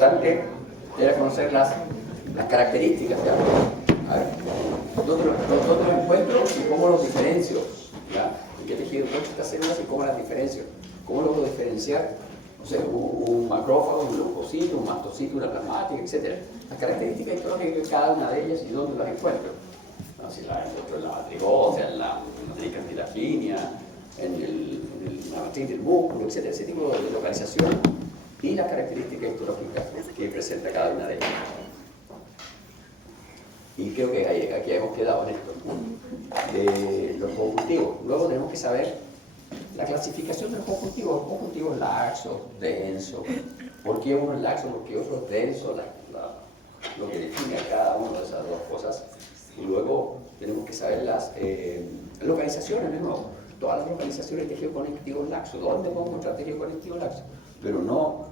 importante era conocer las características, ¿ya? A ver, ¿dónde los encuentro y cómo los diferencio? ¿Ya? ¿En qué tejido encuentro estas células y cómo las diferencio? ¿Cómo logro diferenciar, no sé, un macrófago, un leucocito, un mastocito, una plasmática, etcétera? Las características histológicas de cada una de ellas y dónde las encuentro. No, si las encuentro en la matriz ósea, en la matriz cartilagínea, en la matriz del músculo, etcétera, ese tipo de localización y las características histológicas que presenta cada una de ellas. Y creo que aquí hemos quedado en esto, de los conjuntivos. Luego tenemos que saber la clasificación de los conjuntivos laxos, densos. ¿Por qué uno es laxo? ¿Por qué otro es denso? Lo que define a cada una de esas dos cosas. Y luego tenemos que saber las localizaciones, de nuevo. Todas las localizaciones de tejido conectivo laxo. ¿Dónde podemos encontrar tejido conectivo laxo? Pero no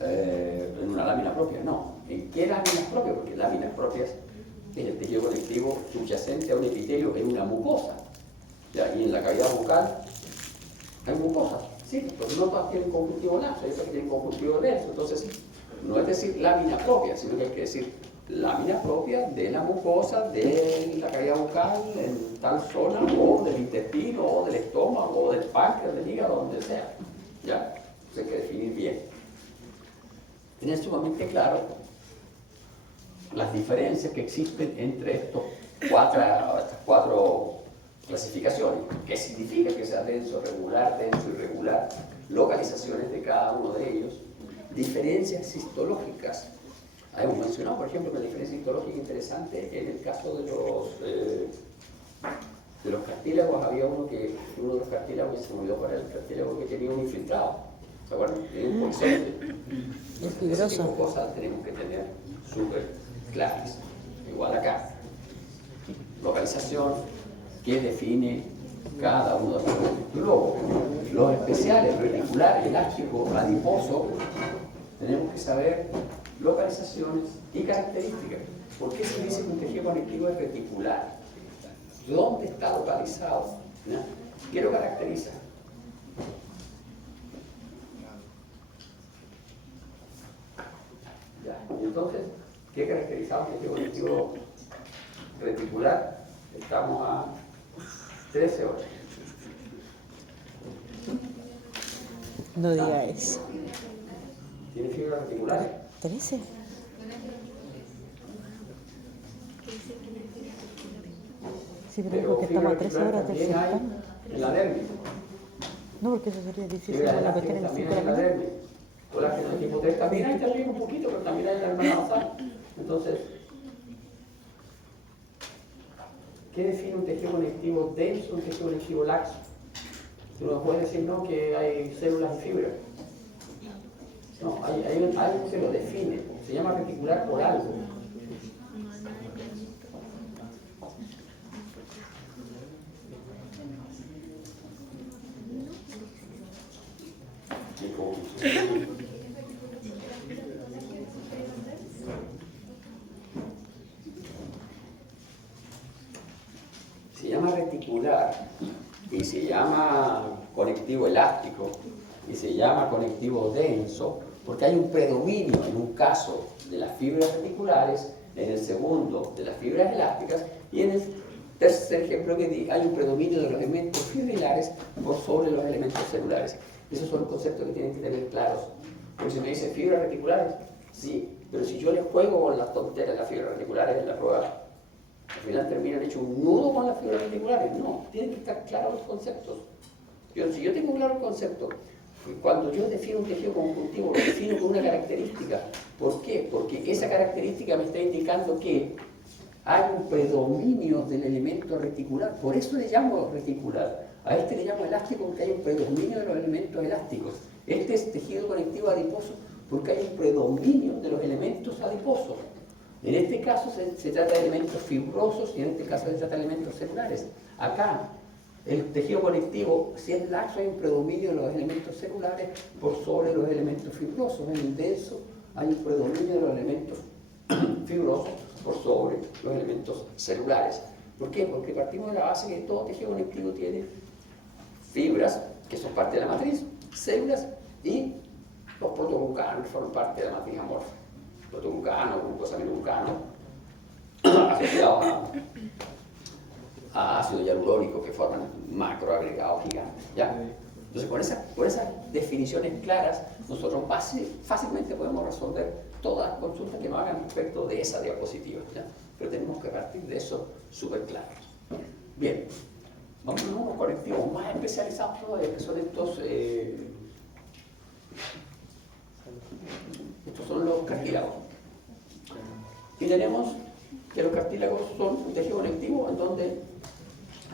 en una lámina propia, no. ¿En qué láminas propias? Porque láminas propias es el tejido conectivo subyacente a un epitelio en una mucosa. ¿Ya? Y en la cavidad bucal hay mucosas, ¿sí? Pero no todas tienen conjuntivo laxo, hay otras que tienen conjuntivo denso. Entonces, no es decir lámina propia, sino que hay que decir lámina propia de la mucosa, de la cavidad bucal, en tal zona, o del intestino, o del estómago, o del páncreas, del hígado, donde sea. ¿Ya? Entonces hay que definir bien. Tener sumamente claro las diferencias que existen entre estas cuatro clasificaciones. ¿Qué significa que sea denso, regular, denso, irregular? Localizaciones de cada uno de ellos. Diferencias histológicas. Hemos mencionado, por ejemplo, una diferencia histológica interesante en el caso de los cartílagos. Había uno de los cartílagos, se me olvidó cuál era el cartílago, que tenía un infiltrado. ¿Se acuerdan? Tenía un polizonte. Ese tipo de cosas tenemos que tener súper claras. Igual acá. Localización que define cada uno de los elementos. Luego, los especiales, reticular, elástico, adiposo, tenemos que saber localizaciones y características. ¿Por qué se dice que un tejido conectivo es reticular? ¿Dónde está localizado? ¿No? ¿Qué lo caracteriza? Ya. Entonces, ¿qué caracteriza un tejido conectivo reticular? Estamos a 13 horas. No diga eso. ¿Tiene fibras reticulares? 13. Sí, pero dijo que estamos a 13 horas del certamen. En la dermis. No, porque eso sería 16 Fibras horas la cuestión en el también 5 de en la la mañana. dermis. Colágeno de tipo 3 también hay también un poquito, pero también hay en la membrana basal. Entonces, ¿qué define un tejido conectivo denso, un tejido conectivo laxo? Tú no puedes decir, no, que hay células y fibras. No, hay algo que lo define. Se llama reticular por algo. Se llama reticular y se llama conectivo elástico y se llama conectivo denso porque hay un predominio en un caso de las fibras reticulares, en el segundo de las fibras elásticas y en el tercer ejemplo que di hay un predominio de los elementos fibrilares por sobre los elementos celulares. Esos son conceptos que tienen que tener claros. Porque si me dicen fibras reticulares, sí, pero si yo les juego con las tonteras de las fibras reticulares en la prueba, al final terminan hecho un nudo con las fibras reticulares. No, tienen que estar claros los conceptos. Si yo tengo claro el concepto, cuando yo defino un tejido conjuntivo, lo defino con una característica. ¿Por qué? Porque esa característica me está indicando que hay un predominio del elemento reticular. Por eso le llamo reticular. A este le llamo elástico porque hay un predominio de los elementos elásticos. Este es tejido conectivo adiposo porque hay un predominio de los elementos adiposos. En este caso se trata de elementos fibrosos y en este caso se trata de elementos celulares. Acá, el tejido conectivo, si es laxo, hay un predominio de los elementos celulares por sobre los elementos fibrosos. En el denso hay un predominio de los elementos fibrosos por sobre los elementos celulares. ¿Por qué? Porque partimos de la base que todo tejido conectivo tiene fibras, que son parte de la matriz, células y los protoglucanos que forman parte de la matriz amorfa. Protoglucano, glucosaminobucano, asociados a ácido hialurónico que forman macroagregados gigantes. ¿Ya? Entonces, con esas definiciones claras, nosotros fácilmente podemos resolver todas las consultas que nos hagan respecto de esa diapositiva. ¿Ya? Pero tenemos que partir de eso súper claro. Bien, vamos a unos colectivos más especializados todavía, que son estos son los cartílagos. Y tenemos que los cartílagos son un tejido conectivo en donde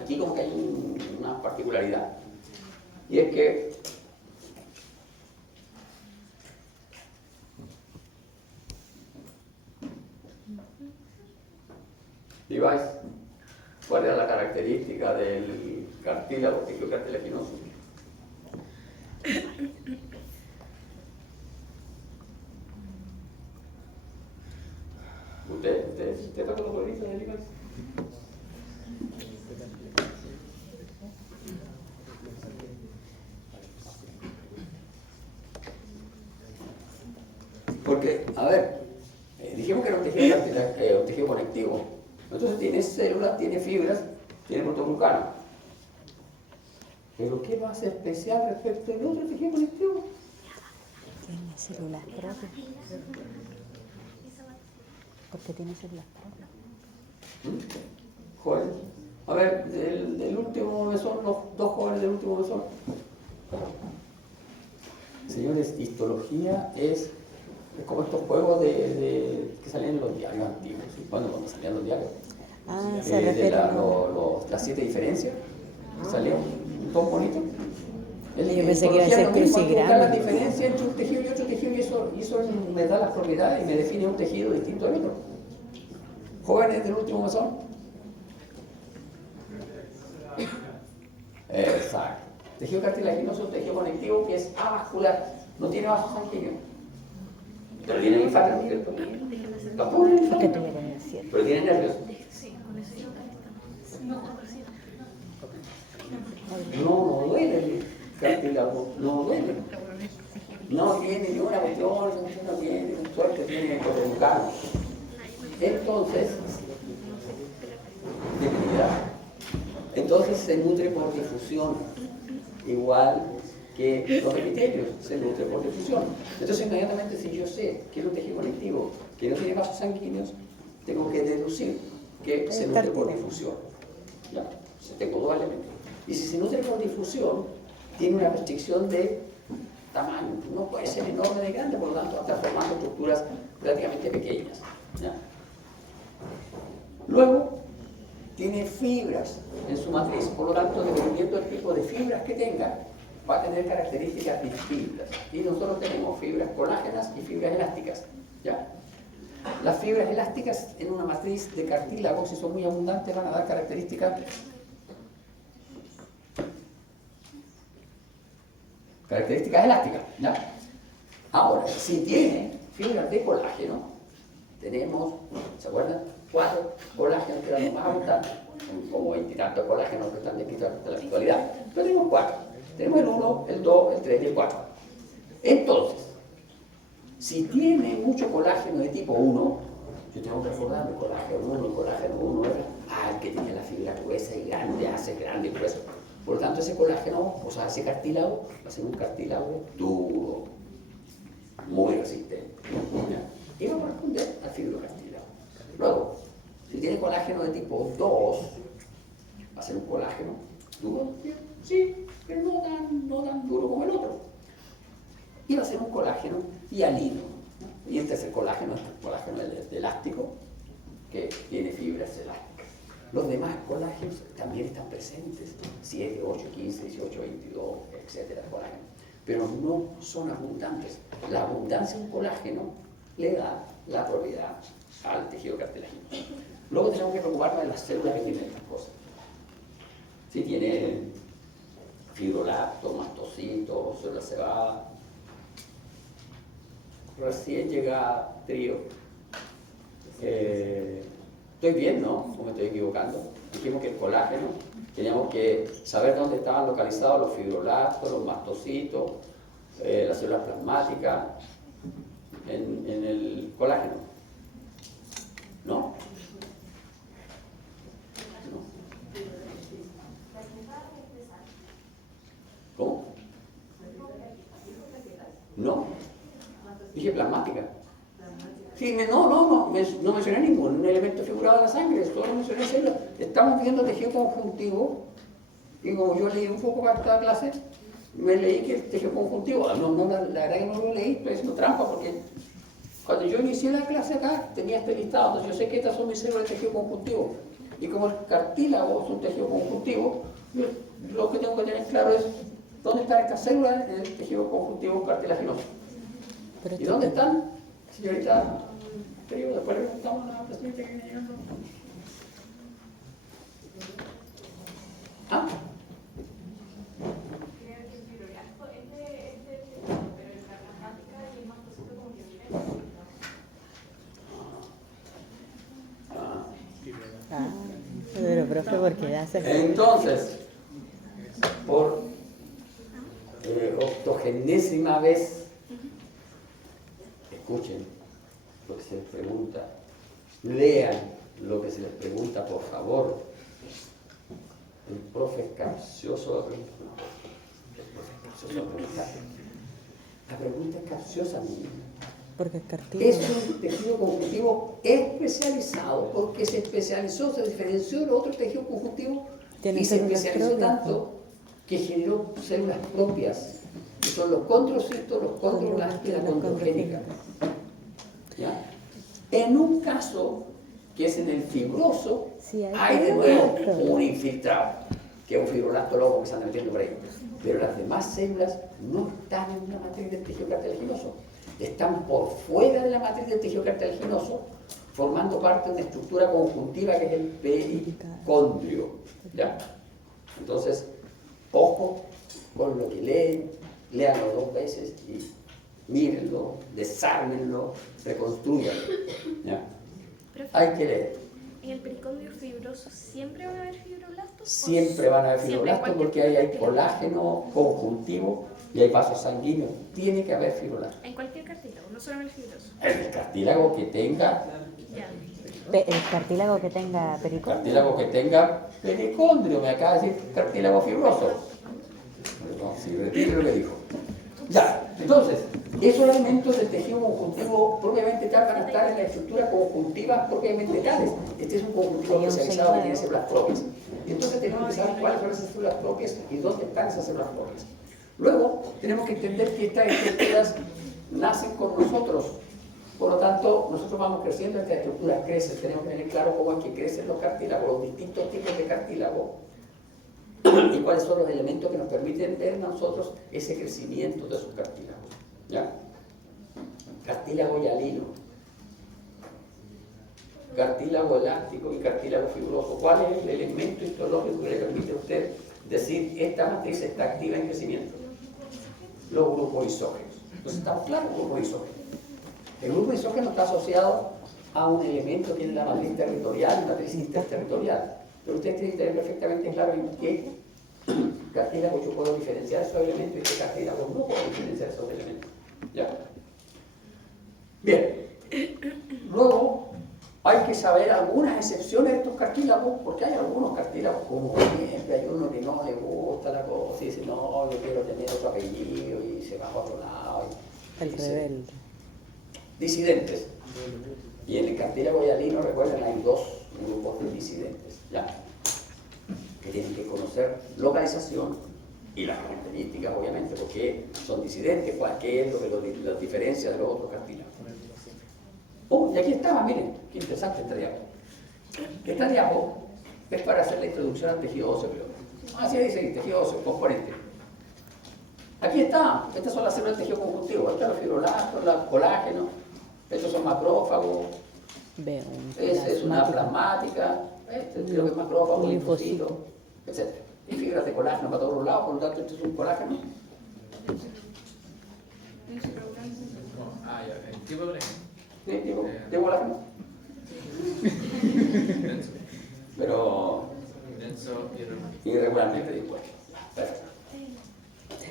aquí como que hay una particularidad, y es que Levi's, ¿cuál era la característica del cartílago, tejido cartilaginoso? ¿Usted está con los coloritos de Levi's? Porque, a ver, dijimos que era un tejido conectivo. Entonces tiene células, tiene fibras, tiene protoglucano. ¿Pero qué lo hace especial respecto del otro tejido conectivo? Tiene células propias. Porque tiene células propias. Joder. A ver, del último mesón, los dos jóvenes del último mesón. Señores, histología es como estos juegos que salían en los diarios antiguos. ¿Sí? Cuando salían los diarios. Se refiere a las 7 diferencias. Salían todo bonito. Yo pensé que iba a ser crucigrama. La diferencia entre un tejido y otro tejido, y eso me da las propiedades y me define un tejido distinto al otro. Jóvenes del último mesón. Exacto. Tejido cartilaginoso es un tejido conectivo que es avascular, no tiene vasos sanguíneos. Pero tiene linfáticos, ¿cierto? Pero tiene nervios. No duele el cartílago, no duele. No tiene ni una cuestión, no tiene, suerte tiene protoglucano. Entonces, debilidad. Entonces se nutre por difusión, igual que los epitelios, se nutre por difusión. Entonces inmediatamente, si yo sé que es un tejido conectivo que no tiene vasos sanguíneos, tengo que deducir que se nutre por difusión. ¿Ya? Tengo dos elementos. Y si se nutre por difusión, tiene una restricción de tamaño. No puede ser enorme de grande, por lo tanto, está formando estructuras prácticamente pequeñas. ¿Ya? Luego, tiene fibras en su matriz, por lo tanto, dependiendo del tipo de fibras que tenga, va a tener características distintas. Y nosotros tenemos fibras colágenas y fibras elásticas. ¿Ya? Las fibras elásticas en una matriz de cartílago, si son muy abundantes, van a dar características elásticas. ¿Ya? Ahora, si tiene fibras de colágeno, tenemos, ¿se acuerdan? 4 colágenos que eran los más abundantes, como 20 y tantos colágenos que están descritos en la actualidad. Pero tenemos 4. Tenemos el 1, el 2, el 3 y el 4. Entonces, si tiene mucho colágeno de tipo 1, yo tengo que recordarme el colágeno 1 era el que tiene la fibra gruesa y grande, hace grande y grueso. Por lo tanto, ese colágeno, o sea, ese cartílago, va a ser un cartílago duro, muy resistente. ¿Ya? Y va a corresponder al fibrocartílago. Luego, si tiene colágeno de tipo 2, va a ser un colágeno duro, sí, pero no tan duro como el otro. Y va a ser un colágeno hialino. Y este es el colágeno elástico, que tiene fibras elásticas. Los demás colágenos también están presentes, 7, 8, 15, 18, 22, etcétera, colágenos. Pero no son abundantes. La abundancia de un colágeno le da la propiedad al tejido cartilaginoso. Luego tenemos que preocuparnos de las células que tienen estas cosas. Si tiene fibroblasto, mastocito, célula cebada, recién llegada, trío. Estoy bien, ¿no? ¿O me estoy equivocando? Dijimos que el colágeno, teníamos que saber dónde estaban localizados los fibroblastos, los mastocitos, las células plasmáticas, en el colágeno. ¿No? ¿No? ¿Cómo? No. Dije plasmática. Sí, no mencioné ningún elemento figurado de la sangre, solo mencioné células. Estamos viendo tejido conjuntivo, y como yo leí un poco para esta clase, me leí que el tejido conjuntivo, la verdad que no lo leí, estoy haciendo trampa porque cuando yo inicié la clase acá tenía este listado, entonces yo sé que estas son mis células de tejido conjuntivo. Y como el cartílago es un tejido conjuntivo, lo que tengo que tener claro es dónde están estas células en el tejido conjuntivo cartilaginoso. ¿Y dónde están? Señorita, después le preguntamos a la presidenta que viene llegando. ¿Ah? Pero profe, porque hace... Entonces, por octogenésima vez, escuchen lo que se les pregunta, lean lo que se les pregunta, por favor. El profe es capcioso. La pregunta es capciosa, niña. Porque es cartílago. Es un tejido conjuntivo especializado, porque se especializó, se diferenció de otro tejido conjuntivo y se especializó tanto que generó células propias, que son los condrocitos, los condroblastos y la condrogénica. ¿Ya? En un caso, que es en el fibroso, Sí, hay de nuevo un infiltrado, que es un fibroblasto loco que se anda metiendo por ahí. Pero las demás células no están en una matriz del tejido cartilaginoso. Están por fuera de la matriz del tejido cartilaginoso, formando parte de una estructura conjuntiva que es el pericondrio. ¿Ya? Entonces, ojo con lo que leen, léanlo 2 veces y mírenlo, desármenlo, reconstruyanlo. ¿Ya? Hay que leer. ¿En el pericondrio fibroso siempre van a haber fibroblastos? Siempre van a haber fibroblastos porque ahí hay colágeno conjuntivo y hay vasos sanguíneos. Tiene que haber fibroblastos. En cualquier cartílago, no solo en el fibroso. El cartílago que tenga, Ya. El cartílago que tenga pericondrio, me acaba de decir cartílago fibroso. No, sí, retiro lo que dijo. Ya, entonces, esos elementos del tejido conjuntivo propiamente tal van a estar en la estructura conjuntiva propiamente tales. Este es un conjuntivo especializado que tiene células propias. Y entonces tenemos que saber cuáles son esas células propias y dónde están esas células propias. Luego, tenemos que entender que estas estructuras nacen con nosotros. Por lo tanto, nosotros vamos creciendo, estas estructuras crecen. Tenemos que tener claro cómo es que crecen los cartílagos, los distintos tipos de cartílago y cuáles son los elementos que nos permiten ver a nosotros ese crecimiento de esos cartílagos. ¿Ya? Cartílago hialino, cartílago elástico y cartílago fibroso. ¿Cuál es el elemento histológico que le permite a usted decir esta matriz está activa en crecimiento? Los grupos isógenos. Entonces estamos claros, grupos isógenos. El grupo isógeno está asociado a un elemento que es la matriz territorial y matriz interterritorial. Pero ustedes tienen que tener perfectamente claro en qué cartílago yo puedo diferenciar esos elementos y qué cartílago no puedo diferenciar esos elementos. ¿Ya? Bien. Luego, hay que saber algunas excepciones de estos cartílagos, porque hay algunos cartílagos, como por ejemplo, hay uno que no le gusta la cosa y dice, no, yo quiero tener otro apellido y se va a otro lado. El rebelde. Disidentes. Y en el cartílago hialino, recuerden, hay 2 grupos de disidentes, ¿ya? Que tienen que conocer localización y las características, obviamente, porque son disidentes, qué es lo que los diferencia de los otros cartílagos. Oh, y aquí estaba, miren, qué interesante esta diapo. Esta diapo es para hacer la introducción al tejido óseo, creo. Así dice el tejido óseo, componente. Aquí está, estas son las células del tejido conjuntivo, estos son los fibroblastos, los colágenos, estos son macrófagos, esta es una plasmática, este creo que es macrófago, linfocito, etc. Y fibras de colágeno para todos los lados, por lo tanto esto es un colágeno. El tipo de colágeno. ¿Sí? ¿De colágeno? Pero Denso y irregularmente dispuesto. Perfecto.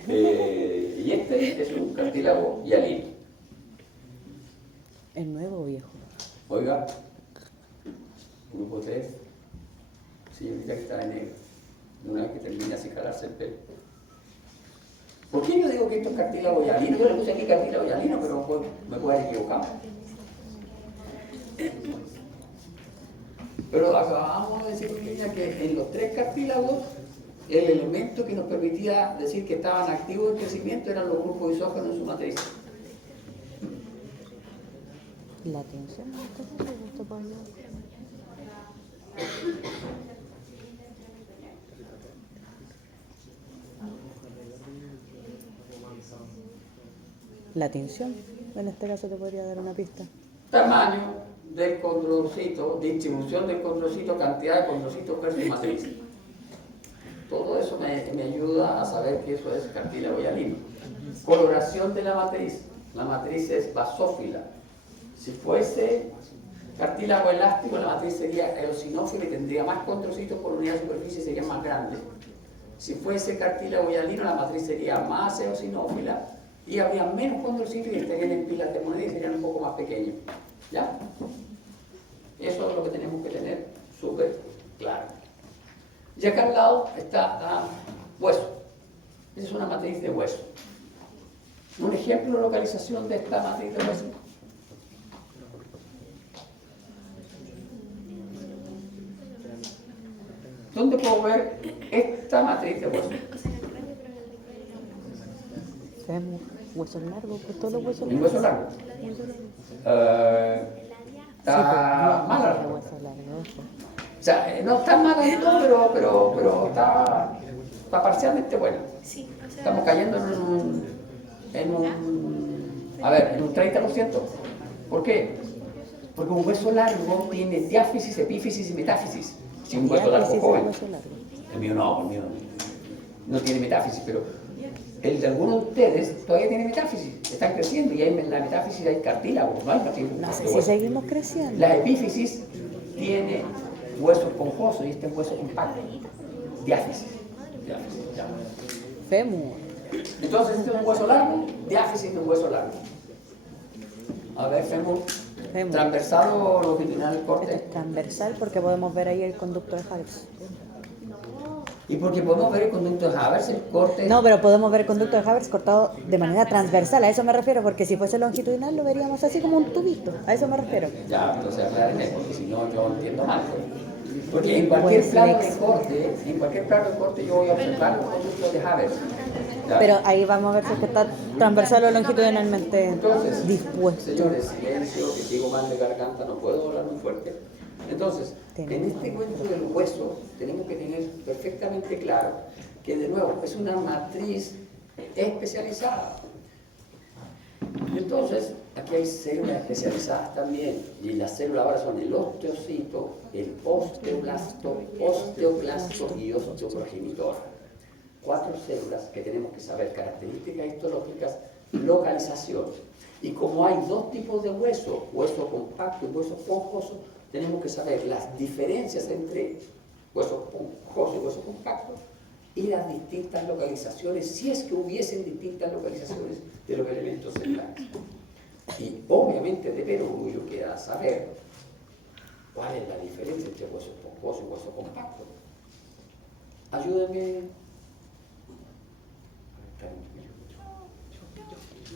Y Y este es un cartílago hialino. ¿Es nuevo o viejo? Oiga, grupo 3, señorita que está de negro, una vez que termine así jalarse el pelo. ¿Por qué yo digo que esto es cartílago hialino? Yo le puse aquí cartílago hialino, pero me puedo haber equivocado. Pero acabamos de decir que en los 3 cartílagos el elemento que nos permitía decir que estaban activos en crecimiento eran los grupos isógenos en su matriz. La tensión, entonces, me gustó para allá. La tensión, en este caso te podría dar una pista. Tamaño del condrocito, distribución del condrocito, cantidad de condrocitos versus matriz. Todo eso me ayuda a saber que eso es cartílago hialino. Coloración de la matriz. La matriz es basófila. Si fuese cartílago elástico, la matriz sería eosinófila y tendría más condrocitos por unidad de superficie y sería más grande. Si fuese cartílago hialino, la matriz sería más eosinófila y habría menos condrocitos y estarían en pilas de moneda y serían un poco más pequeños. ¿Ya? Eso es lo que tenemos que tener súper claro. Y acá al lado está hueso. Esa es una matriz de hueso. Un ejemplo de localización de esta matriz de hueso. ¿Dónde puedo ver esta matriz de hueso? Fémur, huesos largos, pues todos los huesos ¿El hueso largo? Está sí, mal pues, largo. hueso largo, ojo. O sea, no está mal del todo, pero está parcialmente bueno. Sí, o sea, Estamos cayendo en un 30%. ¿Por qué? Porque un hueso largo tiene diáfisis, epífisis y metáfisis. Si un hueso largo Diáfisis joven. es hueso largo. El mío no tiene metáfisis, pero el de algunos de ustedes todavía tiene metáfisis. Están creciendo y en la metáfisis hay cartílago, no hay cartílago. No sé si seguimos creciendo. La epífisis tiene hueso esponjoso y este es hueso compacto. Diáfisis. Ya. Fémur. Entonces este es un hueso largo, diáfisis de un hueso largo. A ver, fémur. Fémur. ¿Transversal o longitudinal el Esto corte? es transversal porque podemos ver ahí el conducto de Havers. Y porque podemos ver el conducto de Havers, el corte. No, pero podemos ver el conducto de Havers cortado de manera transversal, a eso me refiero, porque si fuese longitudinal lo veríamos así como un tubito, a eso me refiero. Ya, entonces aclárenme, porque si no yo entiendo mal. Porque en cualquier plano de corte, yo voy a observar los conductos de Havers. Ya. Pero ahí vamos a ver si es que está transversal o longitudinalmente Entonces, dispuesto. señores, silencio, que sigo mal de garganta, no puedo hablar muy fuerte. Entonces, en este cuento del hueso, tenemos que tener perfectamente claro que, de nuevo, es una matriz especializada. Entonces, aquí hay células especializadas también, y las células ahora son el osteocito, el osteoblasto, osteoclasto y osteoprogenitor. 4 células que tenemos que saber características histológicas, localización. Y como hay 2 tipos de hueso, hueso compacto y hueso esponjoso, tenemos que saber las diferencias entre hueso esponjoso y hueso compacto y las distintas localizaciones, si es que hubiesen distintas localizaciones de los elementos celulares. Y obviamente de perogrullo queda saber cuál es la diferencia entre hueso esponjoso y hueso compacto. Ayúdenme.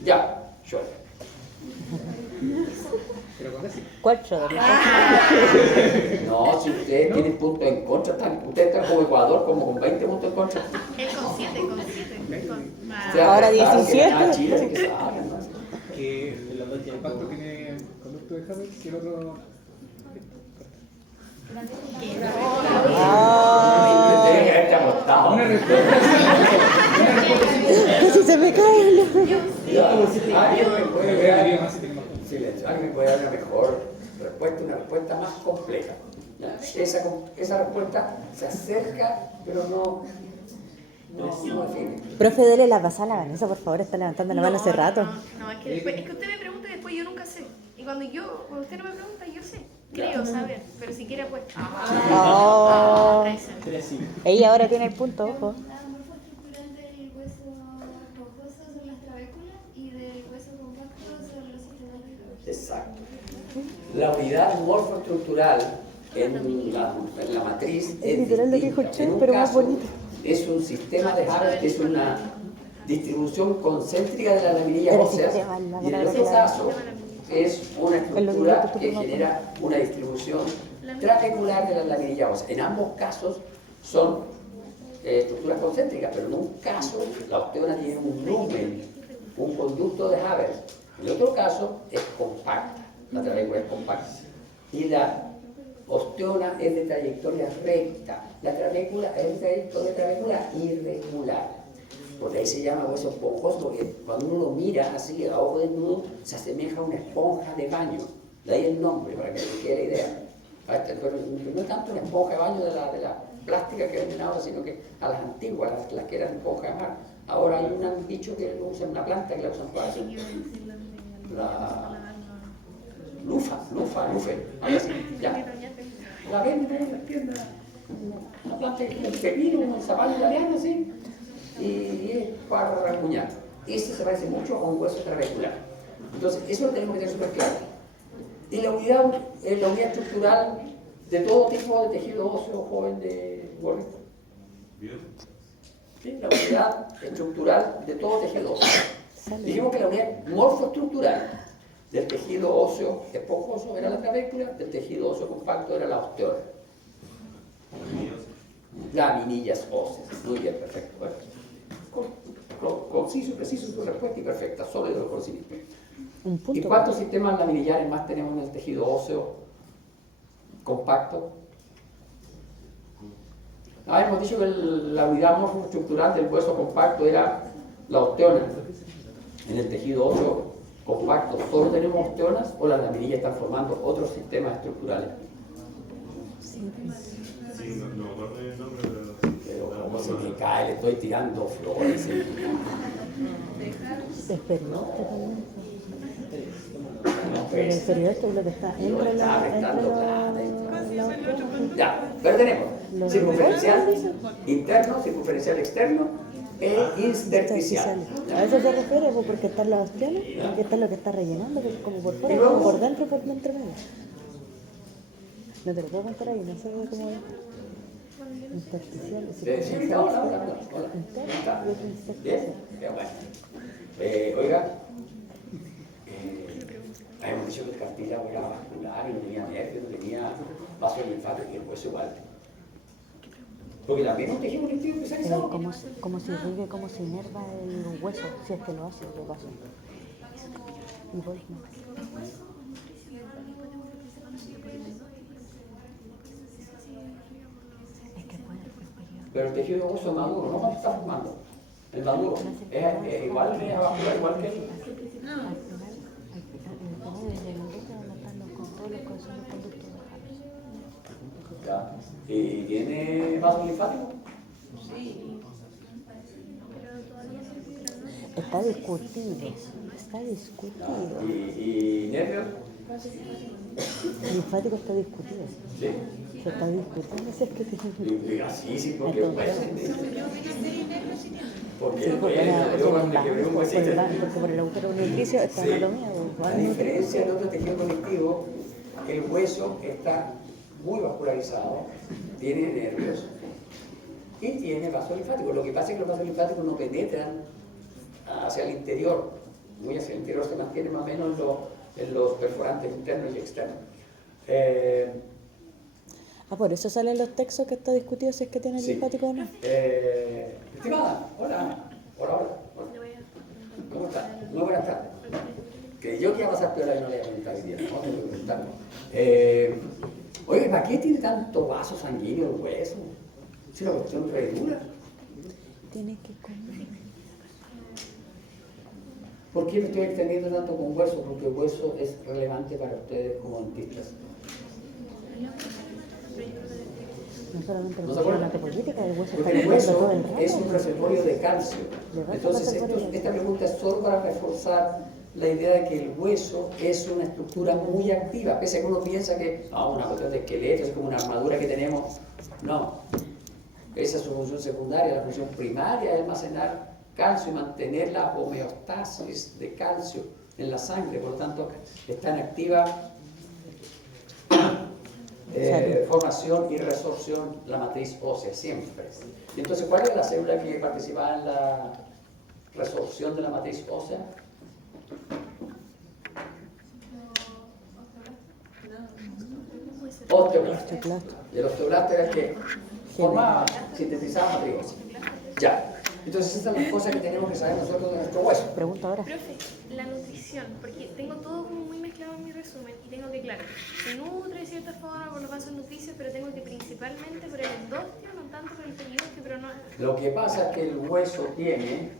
Ya, yo. ¿Cuál Schroeder? No, si ustedes tienen puntos en contra, ustedes están como Ecuador, como con 20 puntos en contra. él con 7. O sea, Ahora claro, 17. que gana Chile, así que saben, ¿no? Que el impacto tiene conducto de Haber que el otro. Tiene que haberte acostado. Una respuesta. Casi se me cae. Alguien me puede Habría dar más si tiene más puntos. silencio, alguien me puede dar una mejor respuesta, una respuesta más compleja. ¿Ya? Esa respuesta se acerca, pero no define. Profe, dele la pasada a la Vanessa, por favor, está levantando la mano hace rato. No, es que usted me pregunta y después yo nunca sé. Y cuando usted no me pregunta, yo sé. Creo saber, pero si quiere pues. Oh. Trae Ella ahora tiene el punto, ojo. La morfoestructural del hueso esponjoso son las ¿no? La unidad morfoestructural en la matriz Es literal lo que dijo distinta. Chen, En un pero más caso, bonito. es un sistema de Haber, es una distribución concéntrica de las laminillas Pero óseas, sistema, la y en el palabra otro clave. caso es una Es lo que estructura dijiste tú, que pero no genera una distribución trabecular de las laminillas óseas. En ambos casos son estructuras concéntricas, pero en un caso la osteona tiene un lumen, un conducto de Haber. En el otro caso es compacta, la trabécula es compacta. Y la osteona es de trayectoria recta, la trabécula es de trayectoria irregular. Por ahí se llama hueso esponjoso, porque cuando uno lo mira así a ojo desnudo, se asemeja a una esponja de baño. De ahí el nombre, para que se quede la idea. Pero no es tanto una esponja de baño de la plástica que venden ahora, sino que a las antiguas, las que eran esponjas de mar. Ahora hay un bicho que lo usan, una planta que la usan para hacer la lufe, algo así, ya. La venden en las tiendas, una planta que es un pepino, un zapallo italiano, así, y es para rasguñar. Este se parece mucho a un hueso trabecular. Entonces, eso lo tenemos que tener súper claro. Y la unidad estructural de todo tipo de tejido óseo joven de gorrito. ¿Sí? La unidad estructural de todo tejido óseo. Dijimos que la unidad morfoestructural del tejido óseo esponjoso era la trabécula, del tejido óseo compacto era la osteona. Laminillas óseas. Muy bien, perfecto. Bueno, conciso, preciso su respuesta y perfecta, sólido el conocimiento. Un ¿Y punto. cuántos sistemas laminillares más tenemos en el tejido óseo compacto? Hemos dicho que la unidad morfoestructural del hueso compacto era la osteona. En el tejido óseo compacto, ¿solo tenemos osteonas o las laminillas están formando otros sistemas estructurales? Sí, no me acuerdo el nombre, Pero como se me cae, le estoy tirando flores. Desperioste también. No, Pero el pues, periodo es lo que está lo entre está la prestando plata. osteona. Ya, pero tenemos Los circunferencial huesos. interno, circunferencial externo e intersticial. A eso se refiere, pues, porque está la osteona, que está lo que está rellenando, pues, como por fuera, ¿Y luego? como por dentro, por entre medio. No te lo puedo contar ahí, no sé cómo es. Intersticial, Sí, hola. interno Está. y otro intersticial. Bien, pero bueno. Oiga, habíamos dicho que el cartílago era vascular y no tenía nervios, no tenía vaso linfático y el hueso igual. Porque también es un tejido conectivo especializado. Como si irrigue, como si inerva el hueso, si es que lo hace, lo pasa. Y Boltzmann. Es que puede ser periodo. Pero el tejido óseo maduro, no cuando está formando. El maduro es igual, es vascular igual que el. Al final desde el útero donde están todos los conductos de Haber. Ya. ¿Y tiene vaso linfático? Está discutido. Está discutido. ¿Y nervios? El linfático está discutido. Sí. Se está discutiendo si es que tiene. Y así, sí, porque Entonces, hueso. Porque Sí, el porque hueso, yo cuando le quebré un huesito. porque por el agujero nutricio está Sí. anatomía. A diferencia del otro tejido conectivo, el hueso está muy vascularizado, tiene nervios y tiene vasos linfáticos. Lo que pasa es que los vasos linfáticos no penetran hacia el interior, muy hacia el interior, se mantiene más o menos en los perforantes internos y externos. Por eso salen los textos que está discutido si es que tiene Sí. linfático o no. Estimada, hola. ¿Cómo está? Muy buenas tardes. Que yo que iba a pasar peor y no le voy a preguntar hoy día, no tengo que preguntarlo. Oye, ¿para qué tiene tanto vaso sanguíneo el hueso? Si la cuestión es re dura. Tiene que comer. ¿Por qué me estoy extendiendo tanto con hueso? Porque el hueso es relevante para ustedes como dentistas. No solamente ¿No la se acuerdan? política, el hueso está Porque el cambiando todo hueso el rato. es un reservorio de calcio. Entonces, esta pregunta es solo para reforzar la idea de que el hueso es una estructura muy activa, pese a que uno piensa que una cuestión de esqueleto, es como una armadura que tenemos. No. Esa es su función secundaria. La función primaria es almacenar calcio y mantener la homeostasis de calcio en la sangre. Por lo tanto, está en activa formación y resorción de la matriz ósea, siempre. Y entonces, ¿cuál es la célula que participaba en la resorción de la matriz ósea? Osteoblasto. Y el osteoblasto era el que formaba, sintetizaba matriz ósea. Ya. Entonces, estas son las cosas que tenemos que saber nosotros de nuestro hueso. Pregunta ahora. Profe, la nutrición, porque tengo todo como muy mezclado en mi resumen y tengo que, claro, se nutre de cierta forma por los vasos nutricios, pero tengo que principalmente por el endostio, no tanto por el periósteo, pero no... Lo que pasa es que el hueso tiene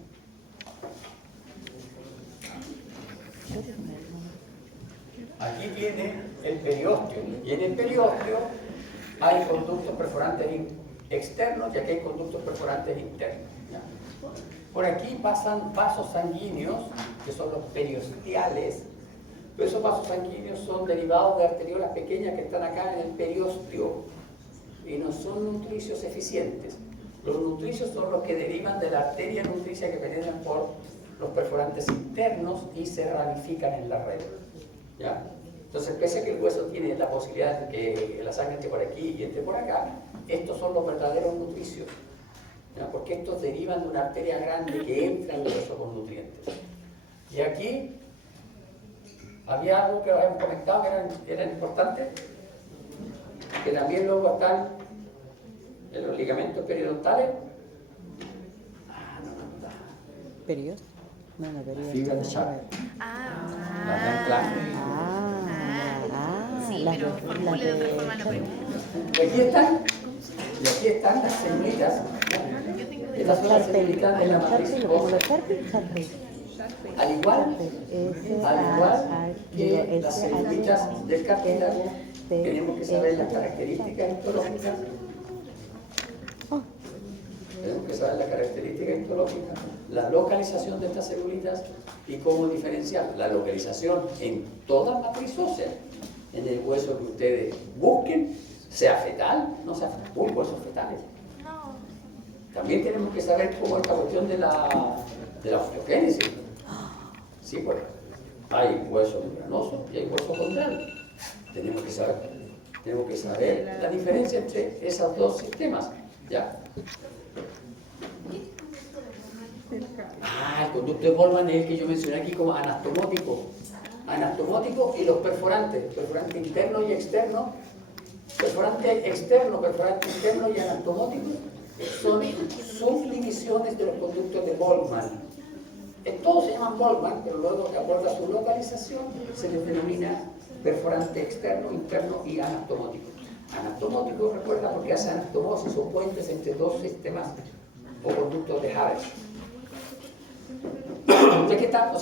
aquí tiene el periósteo y en el periósteo hay conductos perforantes externos y aquí hay conductos perforantes internos. ¿Ya? Por aquí pasan vasos sanguíneos que son los periosteales, pero esos vasos sanguíneos son derivados de arteriolas pequeñas que están acá en el periósteo y no son nutricios eficientes. Los nutricios son los que derivan de la arteria nutricia que penetran por los perforantes internos y se ramifican en la red. ¿Ya? Entonces, pese a que el hueso tiene la posibilidad de que la sangre esté por aquí y esté por acá, estos son los verdaderos nutricios. ¿Ya? Porque estos derivan de una arteria grande que entra en el hueso con nutrientes. Y aquí había algo que habíamos comentado que era importante, que también luego están en los ligamentos periodontales. ¿Periodo? No, no, La periodo. fibra de Sharp. La anclaje. Sí, pero formule de otra forma la pregunta. Y aquí están las celulitas. Estas son las celulitas de la matriz Como ósea. los Sharpie. Al igual que las celulitas del cartílago, tenemos que saber las características histológicas. Tenemos que saber la característica histológica, la localización de estas celulitas y cómo diferenciar la localización en toda matriz ósea, en el hueso que ustedes busquen, sea fetal, no sea fetal, huesos fetales. No. También tenemos que saber cómo esta cuestión de la osteogénesis. Sí, pues hay hueso membranoso y hay hueso condral. Tenemos que saber la diferencia entre esos dos sistemas. ¿Ya? El conducto de Boltzmann es el que yo mencioné aquí como anastomótico. Anastomótico y los perforante interno y externo. Perforante externo, perforante interno y anastomótico son subdivisiones de los conductos de Boltzmann. Todos se llaman Boltzmann, pero luego, de acuerdo a su localización, se les denomina perforante externo, interno y anastomótico. Anastomótico, recuerda, porque hace anastomosis o puentes entre dos sistemas o conductos de Haber. Ya que estamos